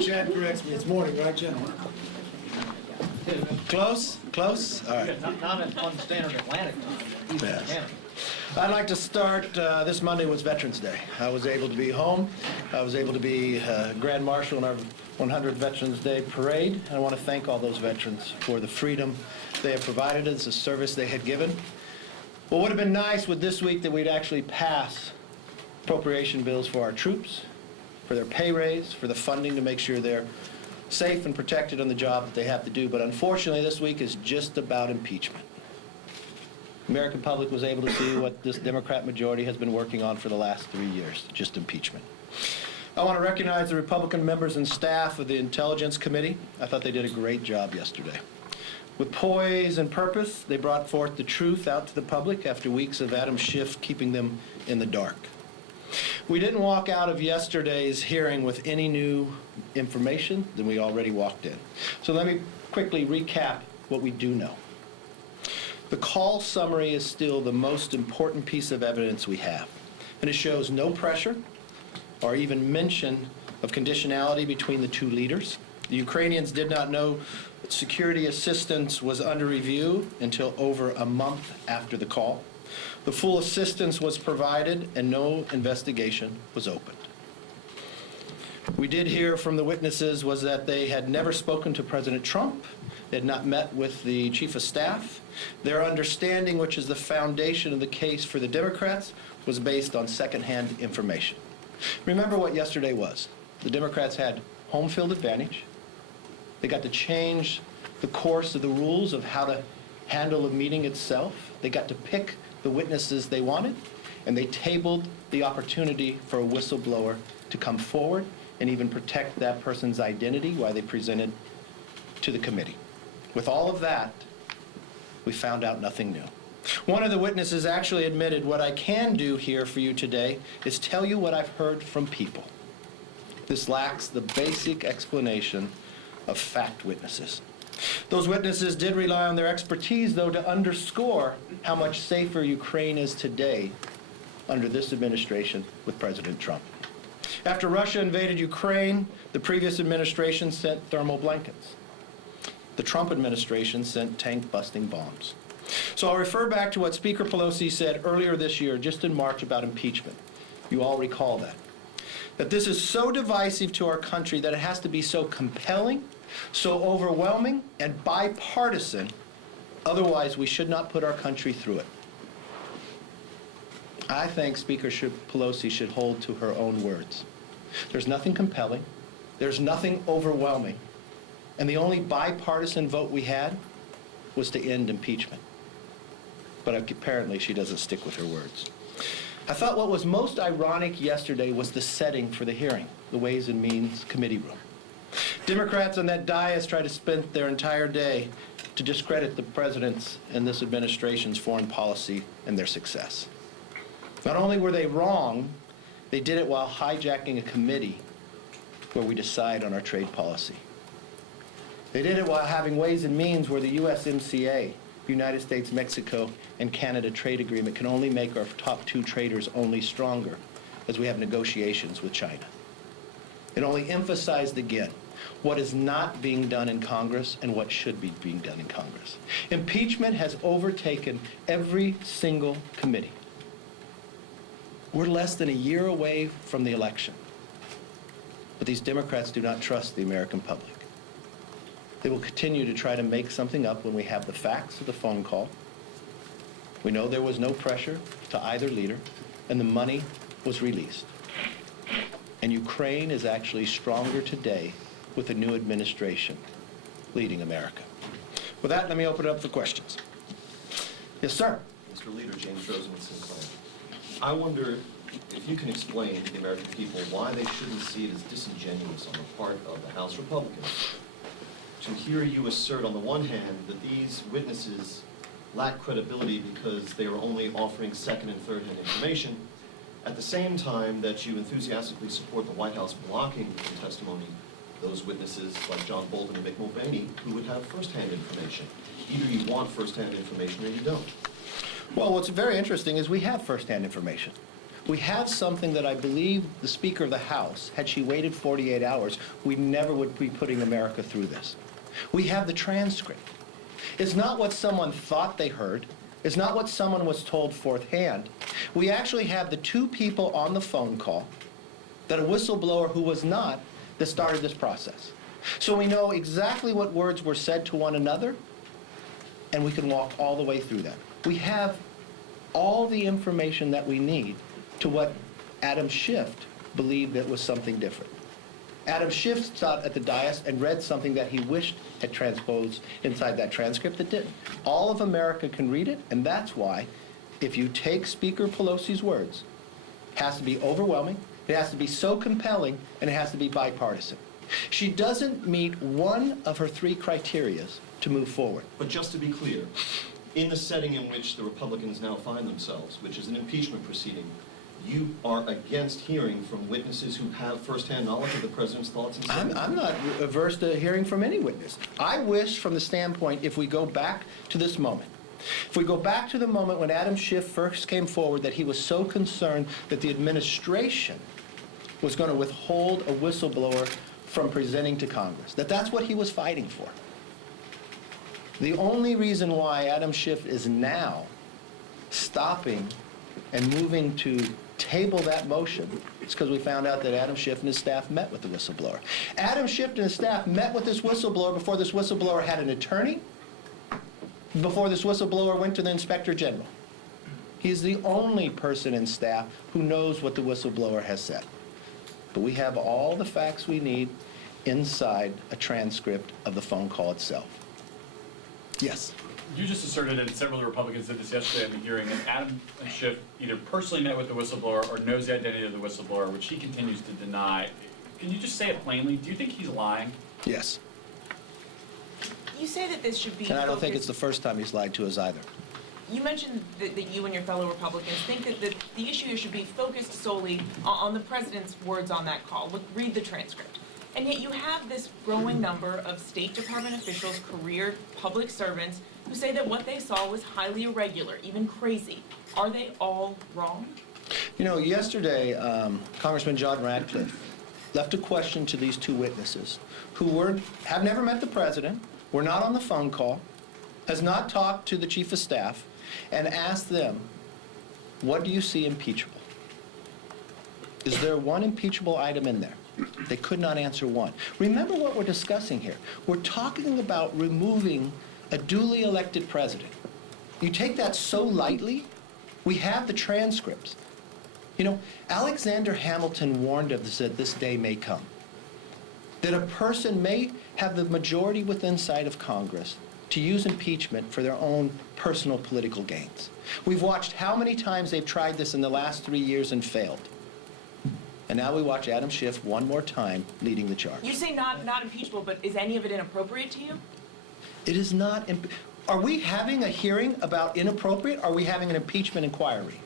Chad corrects me, it's morning, right, gentlemen? Close? Close? All right. Not on standard Atlantic time, but Eastern Yes. Canada. I'd like to start, this Monday was Veterans Day. I was able to be home. I was able to be Grand Marshal in our 100th Veterans Day Parade. I want to thank all those veterans for the freedom they have provided us, the service they had given. What would have been nice with this week that we'd actually pass appropriation bills for our troops, for their pay raise, for the funding to make sure they're safe and protected on the job that they have to do. But unfortunately, this week is just about impeachment. The American public was able to see what this Democrat majority has been working on for the last 3 years, just impeachment. I want to recognize the Republican members and staff of the Intelligence Committee. I thought they did a great job yesterday. With poise and purpose, they brought forth the truth out to the public after weeks of Adam Schiff keeping them in the dark. We didn't walk out of yesterday's hearing with any new information than we already walked in. So let me quickly recap what we do know. The call summary is still the most important piece of evidence we have, and it shows no pressure or even mention of conditionality between the two leaders. The Ukrainians did not know that security assistance was under review until over a month after the call. The full assistance was provided and no investigation was opened. We did hear from the witnesses was that they had never spoken to President Trump. They had not met with the chief of staff. Their understanding, which is the foundation of the case for the Democrats, was based on secondhand information. Remember what yesterday was. The Democrats had home field advantage. They got to change the course of the rules of how to handle a meeting itself. They got to pick the witnesses they wanted, and they tabled the opportunity for a whistleblower to come forward and even protect that person's identity while they presented to the committee. With all of that, we found out nothing new. One of the witnesses actually admitted, what I can do here for you today is tell you what I've heard from people. This lacks the basic explanation of fact witnesses. Those witnesses did rely on their expertise, though, to underscore how much safer Ukraine is today under this administration with President Trump. After Russia invaded Ukraine, the previous administration sent thermal blankets. The Trump administration sent tank-busting bombs. So I'll refer back to what Speaker Pelosi said earlier this year, just in March, about impeachment. You all recall that. That this is so divisive to our country that it has to be so compelling, so overwhelming, and bipartisan, otherwise we should not put our country through it. I think Speaker Pelosi should hold to her own words. There's nothing compelling, there's nothing overwhelming, and the only bipartisan vote we had was to end impeachment. But apparently she doesn't stick with her words. I thought what was most ironic yesterday was the setting for the hearing, the Ways and Means Committee room. Democrats on that dais tried to spend their entire day to discredit the president's and this administration's foreign policy and their success. Not only were they wrong, they did it while hijacking a committee where we decide on our trade policy. They did it while having Ways and Means where the USMCA, United States, Mexico, and Canada trade agreement can only make our top two traders only stronger as we have negotiations with China. It only emphasized again what is not being done in Congress and what should be being done in Congress. Impeachment has overtaken every single committee. We're less than a year away from the election, but these Democrats do not trust the American public. They will continue to try to make something up when we have the facts of the phone call. We know there was no pressure to either leader, and the money was released. And Ukraine is actually stronger today with a new administration leading America. With that, let me open it up for questions. Yes, sir. Mr. Leader, James Roseman Sinclair. I wonder if you can explain to the American people why they shouldn't see it as disingenuous on the part of the House Republicans to hear you assert on the one hand that these witnesses lack credibility because they are only offering second and third-hand information, at the same time that you enthusiastically support the White House blocking from testimony those witnesses like John Bolton and Mick Mulvaney who would have first-hand information. Either you want first-hand information or you don't. Well, what's very interesting is we have first-hand information. We have something that I believe the Speaker of the House, had she waited 48 hours, we never would be putting America through this. We have the transcript. It's not what someone thought they heard. It's not what someone was told fourthhand. We actually have the two people on the phone call, that a whistleblower who was not, that started this process. So we know exactly what words were said to one another, and we can walk all the way through that. We have all the information that we need to what Adam Schiff believed that was something different. Adam Schiff sat at the dais and read something that he wished had transposed inside that transcript that didn't. All of America can read it, and that's why, if you take Speaker Pelosi's words, it has to be overwhelming, it has to be so compelling, and it has to be bipartisan. She doesn't meet one of her three criteria to move forward. But just to be clear, in the setting in which the Republicans now find themselves, which is an impeachment proceeding, you are against hearing from witnesses who have firsthand knowledge of the president's thoughts and statements? I'm not averse to hearing from any witness. I wish, from the standpoint, if we go back to this moment, if we go back to the moment when Adam Schiff first came forward, that he was so concerned that the administration was going to withhold a whistleblower from presenting to Congress, that's what he was fighting for. The only reason why Adam Schiff is now stopping and moving to table that motion is because we found out that Adam Schiff and his staff met with the whistleblower. Adam Schiff and his staff met with this whistleblower before this whistleblower had an attorney, before this whistleblower went to the Inspector General. He's the only person in staff who knows what the whistleblower has said. But we have all the facts we need inside a transcript of the phone call itself. Yes. You just asserted, and several of the Republicans did this yesterday at the hearing, that Adam Schiff either personally met with the whistleblower or knows the identity of the whistleblower, which he continues to deny. Can you just say it plainly? Do you think he's lying? Yes. You say that this should be And I don't think focused- it's the first time he's lied to us either. You mentioned that you and your fellow Republicans think that the issue here should be focused solely on the president's words on that call. Read the transcript. And yet you have this growing number of State Department officials, career public servants, who say that what they saw was highly irregular, even crazy. Are they all wrong? You know, yesterday, Congressman John Radcliffe left a question to these two witnesses who have never met the president, were not on the phone call, has not talked to the chief of staff, and asked them, what do you see impeachable? Is there one impeachable item in there? They could not answer one. Remember what we're discussing here. We're talking about removing a duly elected president. You take that so lightly. We have the transcripts. You know, Alexander Hamilton warned us that this day may come, that a person may have the majority within sight of Congress to use impeachment for their own personal political gains. We've watched how many times they've tried this in the last 3 years and failed. And now we watch Adam Schiff one more time leading the charge. You say not impeachable, but is any of it inappropriate to you? It is not. Are we having a hearing about inappropriate? Are we having an impeachment inquiry?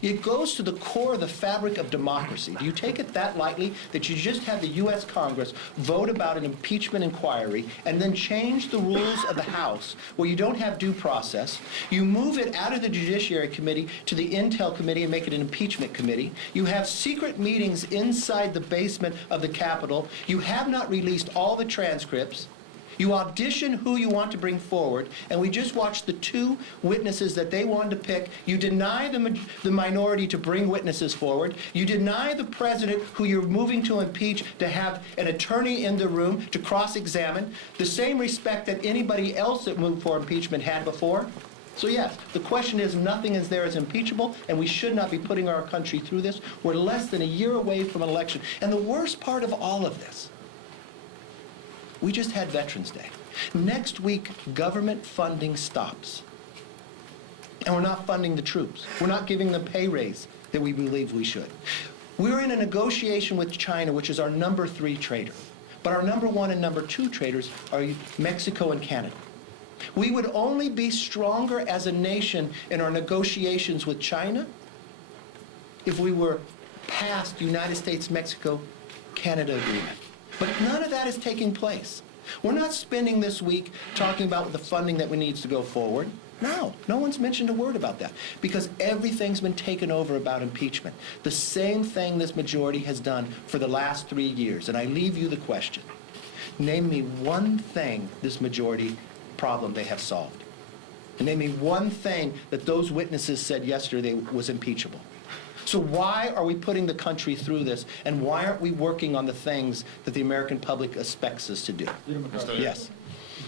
It goes to the core of the fabric of democracy. Do you take it that lightly that you just have the U.S. Congress vote about an impeachment inquiry and then change the rules of the House where you don't have due process? You move it out of the Judiciary Committee to the Intel Committee and make it an impeachment committee. You have secret meetings inside the basement of the Capitol. You have not released all the transcripts. You audition who you want to bring forward, and we just watched the two witnesses that they wanted to pick. You deny the minority to bring witnesses forward. You deny the president, who you're moving to impeach, to have an attorney in the room to cross-examine, the same respect that anybody else that moved for impeachment had before. So yes, the question is, nothing is there as impeachable, and we should not be putting our country through this. We're less than a year away from an election. And the worst part of all of this, we just had Veterans Day. Next week, government funding stops. And we're not funding the troops. We're not giving them pay raise that we believe we should. We're in a negotiation with China, which is our number 3 trader. But our number 1 and number 2 traders are Mexico and Canada. We would only be stronger as a nation in our negotiations with China if we were past United States-Mexico-Canada agreement. But none of that is taking place. We're not spending this week talking about the funding that needs to go forward. No, no one's mentioned a word about that because everything's been taken over about impeachment. The same thing this majority has done for the last 3 years. And I leave you the question. Name me one thing this majority problem they have solved. And name me one thing that those witnesses said yesterday was impeachable. So why are we putting the country through this, and why aren't we working on the things that the American public expects us to do? Leader McCarthy. Yes.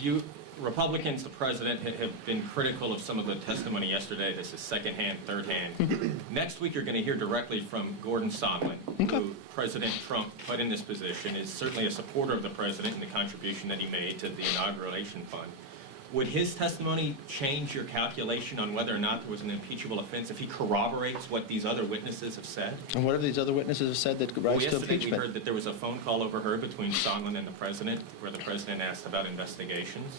You, Republicans, the president, have been critical of some of the testimony yesterday. This is second-hand, third-hand. Next week, you're going to hear directly from Gordon Sondland, who President Trump put in this position, is certainly a supporter of the president and the contribution that he made to the inauguration fund. Would his testimony change your calculation on whether or not there was an impeachable offense if he corroborates what these other witnesses have said? And what have these other witnesses have said that Well, rise to yesterday we impeachment? heard that there was a phone call overheard between Sondland and the president, where the president asked about investigations.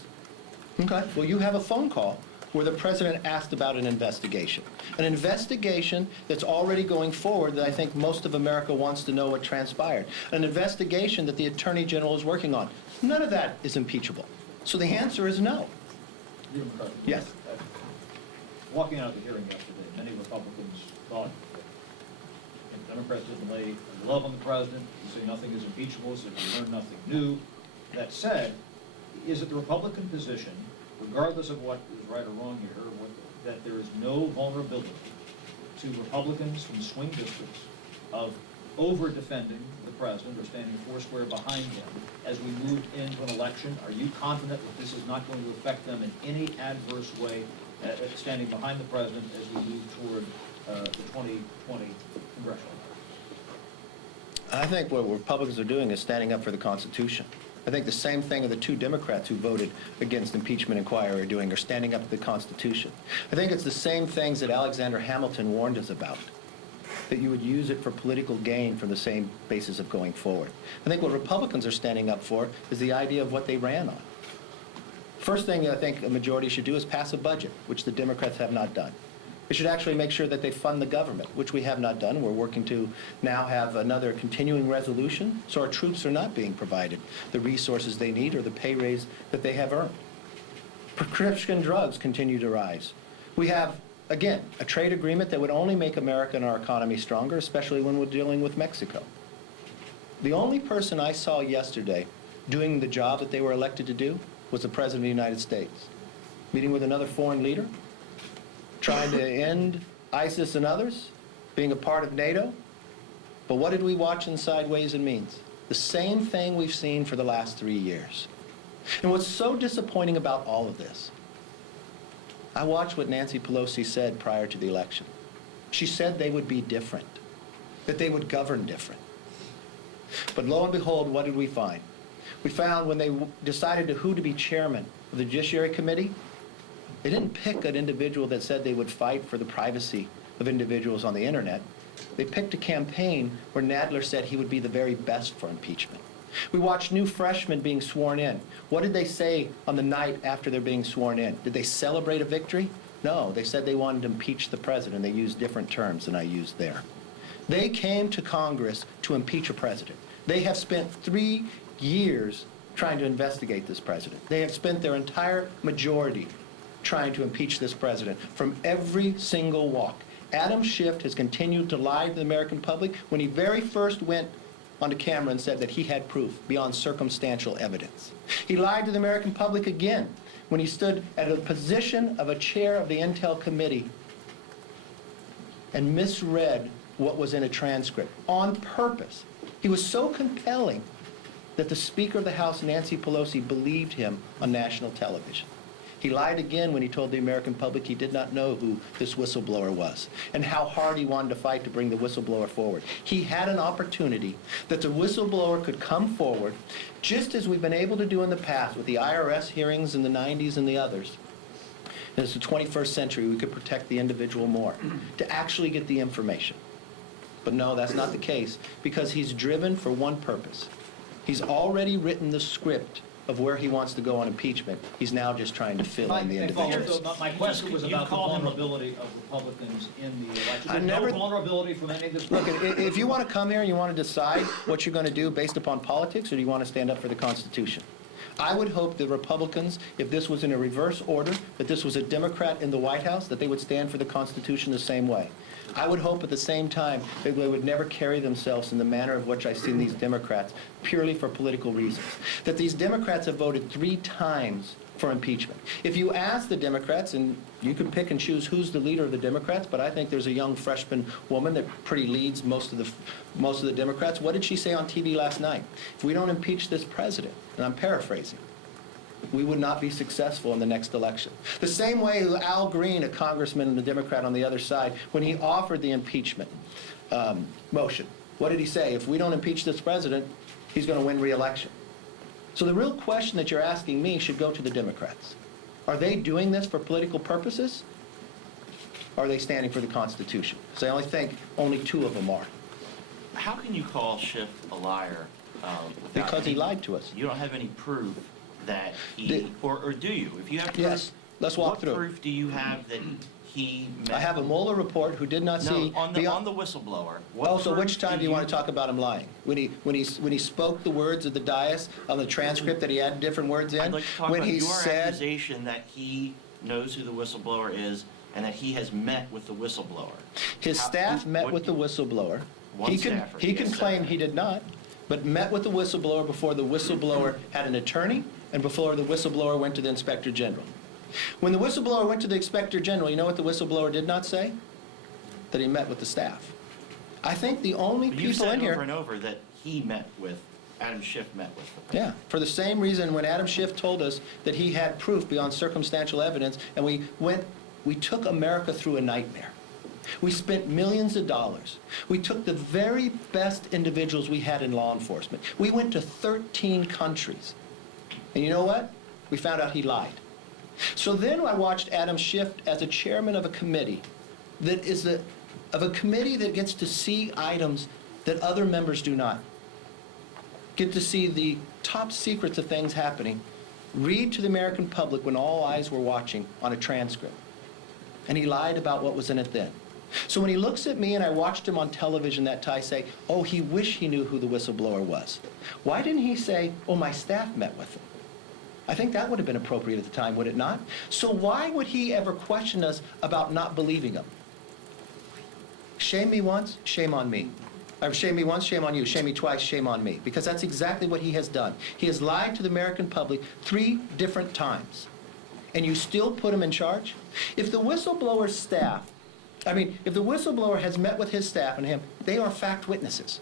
Okay, well, you have a phone call where the president asked about an investigation. An investigation that's already going forward that I think most of America wants to know what transpired. An investigation that the Attorney General is working on. None of that is impeachable. So the answer is no. Leader McCarthy. Yes. Walking out of the hearing yesterday, many Republicans thought the Democrats didn't lay love on the president. You say nothing is impeachable, so we learn nothing new. That said, is it the Republican position, regardless of what is right or wrong here, that there is no vulnerability to Republicans from swing districts of over-defending the president or standing foursquare behind him as we move into an election? Are you confident that this is not going to affect them in any adverse way, standing behind the president as we move toward the 2020 congressional election? I think what Republicans are doing is standing up for the Constitution. I think the same thing the two Democrats who voted against impeachment inquiry are doing, are standing up for the Constitution. I think it's the same things that Alexander Hamilton warned us about, that you would use it for political gain from the same basis of going forward. I think what Republicans are standing up for is the idea of what they ran on. First thing I think a majority should do is pass a budget, which the Democrats have not done. They should actually make sure that they fund the government, which we have not done. We're working to now have another continuing resolution, so our troops are not being provided the resources they need or the pay raise that they have earned. Prescription drugs continue to rise. We have, again, a trade agreement that would only make America and our economy stronger, especially when we're dealing with Mexico. The only person I saw yesterday doing the job that they were elected to do was the President of the United States. Meeting with another foreign leader, trying to end ISIS and others, being a part of NATO. But what did we watch inside Ways and Means? The same thing we've seen for the last 3 years. And what's so disappointing about all of this, I watched what Nancy Pelosi said prior to the election. She said they would be different, that they would govern different. But lo and behold, what did we find? We found when they decided who to be chairman of the Judiciary Committee, they didn't pick an individual that said they would fight for the privacy of individuals on the internet. They picked a campaign where Nadler said he would be the very best for impeachment. We watched new freshmen being sworn in. What did they say on the night after they're being sworn in? Did they celebrate a victory? No, they said they wanted to impeach the president. They used different terms than I used there. They came to Congress to impeach a president. They have spent 3 years trying to investigate this president. They have spent their entire majority trying to impeach this president from every single walk. Adam Schiff has continued to lie to the American public when he very first went onto camera and said that he had proof beyond circumstantial evidence. He lied to the American public again when he stood at a position of a chair of the Intel Committee and misread what was in a transcript on purpose. He was so compelling that the Speaker of the House, Nancy Pelosi, believed him on national television. He lied again when he told the American public he did not know who this whistleblower was and how hard he wanted to fight to bring the whistleblower forward. He had an opportunity that the whistleblower could come forward, just as we've been able to do in the past with the IRS hearings in the 90s and the others. And it's the 21st century, we could protect the individual more, to actually get the information. But no, that's not the case, because he's driven for one purpose. He's already written the script of where he wants to go on impeachment. He's now just trying to fill in the individuals. My question was about the vulnerability of Republicans in the election. No vulnerability from any of this. Look, if you want to come here and you want to decide what you're going to do based upon politics, or do you want to stand up for the Constitution? I would hope the Republicans, if this was in a reverse order, that this was a Democrat in the White House, that they would stand for the Constitution the same way. I would hope at the same time that they would never carry themselves in the manner of which I've seen these Democrats, purely for political reasons. That these Democrats have voted 3 times for impeachment. If you ask the Democrats, and you can pick and choose who's the leader of the Democrats, but I think there's a young freshman woman that pretty leads most of the Democrats. What did she say on TV last night? If we don't impeach this president, and I'm paraphrasing, we would not be successful in the next election. The same way Al Green, a congressman and a Democrat on the other side, when he offered the impeachment motion, what did he say? If we don't impeach this president, he's going to win re-election. So the real question that you're asking me should go to the Democrats. Are they doing this for political purposes? Or are they standing for the Constitution? So I only think only 2 of them are. How can you call Schiff a liar without Because he any- lied to us. You don't have any proof that he, Did- or do you? If you have proof, Yes, let's walk through. What proof do you have that he met? I have a Mueller report who did not see... No, on beyond- the whistleblower. What Oh, so proof which time do you want to talk about him lying? When he spoke the words of the dais on the transcript that he had different words in? I'd like to talk When about he your said, accusation that he knows who the whistleblower is and that he has met with the whistleblower. his staff met with the whistleblower. One He can staffer, he can yes, claim sir. he did not, but met with the whistleblower before the whistleblower had an attorney and before the whistleblower went to the Inspector General. When the whistleblower went to the Inspector General, you know what the whistleblower did not say? That he met with the staff. I think the only But you've people in said over here... and over that he met with, Adam Schiff met with the Yeah, for the same reason when Adam Schiff told us that he had proof beyond circumstantial evidence, and we took America through a nightmare. We spent millions of dollars. We took the very best individuals we had in law enforcement. We went to 13 countries. And you know what? We found out he lied. So then I watched Adam Schiff as a chairman of a committee that is of a committee that gets to see items that other members do not. Get to see the top secrets of things happening. Read to the American public when all eyes were watching on a transcript. And he lied about what was in it then. So when he looks at me and I watched him on television that time say, oh, he wished he knew who the whistleblower was. Why didn't he say, oh, my staff met with him? I think that would have been appropriate at the time, would it not? So why would he ever question us about not believing him? Shame me once, shame on me. Or shame me once, shame on you. Shame me twice, shame on me. Because that's exactly what he has done. He has lied to the American public 3 different times. And you still put him in charge? If the whistleblower's staff, if the whistleblower has met with his staff and him, they are fact witnesses.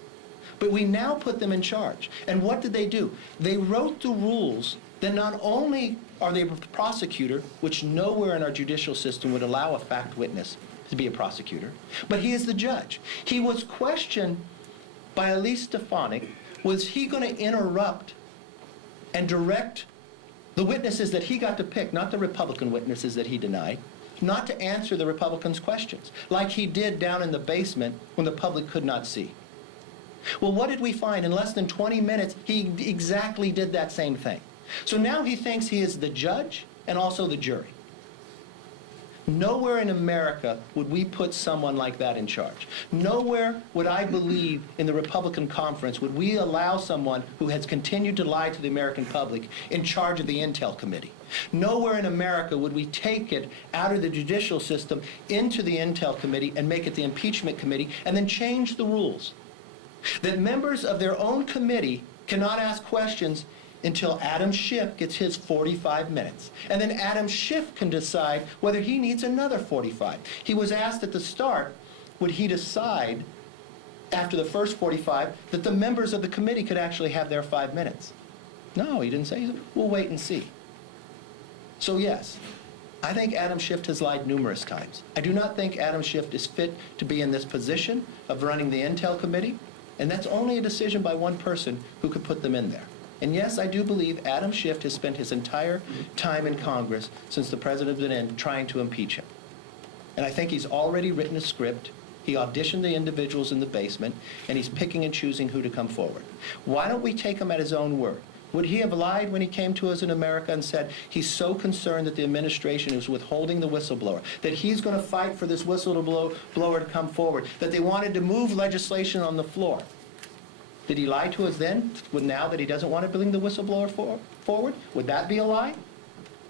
But we now put them in charge. And what did they do? They wrote the rules that not only are they a prosecutor, which nowhere in our judicial system would allow a fact witness to be a prosecutor, but he is the judge. He was questioned by Elise Stefanik, was he going to interrupt and direct the witnesses that he got to pick, not the Republican witnesses that he denied, not to answer the Republicans' questions, like he did down in the basement when the public could not see. Well, what did we find? In less than 20 minutes, he exactly did that same thing. So now he thinks he is the judge and also the jury. Nowhere in America would we put someone like that in charge. Nowhere would I believe in the Republican conference would we allow someone who has continued to lie to the American public in charge of the Intel Committee. Nowhere in America would we take it out of the judicial system into the Intel Committee and make it the Impeachment Committee and then change the rules. That members of their own committee cannot ask questions until Adam Schiff gets his 45 minutes. And then Adam Schiff can decide whether he needs another 45. He was asked at the start, would he decide after the first 45 that the members of the committee could actually have their 5 minutes? No, he didn't say. He said, we'll wait and see. So yes, I think Adam Schiff has lied numerous times. I do not think Adam Schiff is fit to be in this position of running the Intel Committee, and that's only a decision by one person who could put them in there. And yes, I do believe Adam Schiff has spent his entire time in Congress since the president's been in trying to impeach him. And I think he's already written a script. He auditioned the individuals in the basement, and he's picking and choosing who to come forward. Why don't we take him at his own word? Would he have lied when he came to us in America and said he's so concerned that the administration is withholding the whistleblower, that he's going to fight for this whistleblower to come forward, that they wanted to move legislation on the floor? Did he lie to us then, now that he doesn't want to bring the whistleblower forward? Would that be a lie?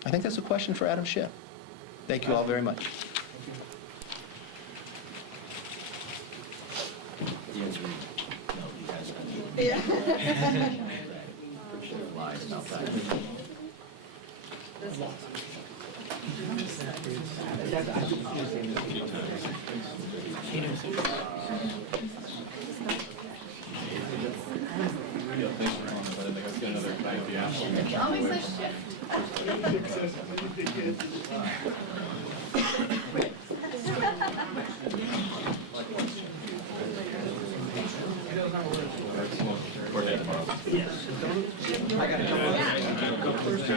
I think that's a question for Adam Schiff. Thank you all very much. The answer is no, he has not. Should have lied about that. Yeah, thanks for calling, but I think I've got another idea. He always says shift. Or that tomorrow.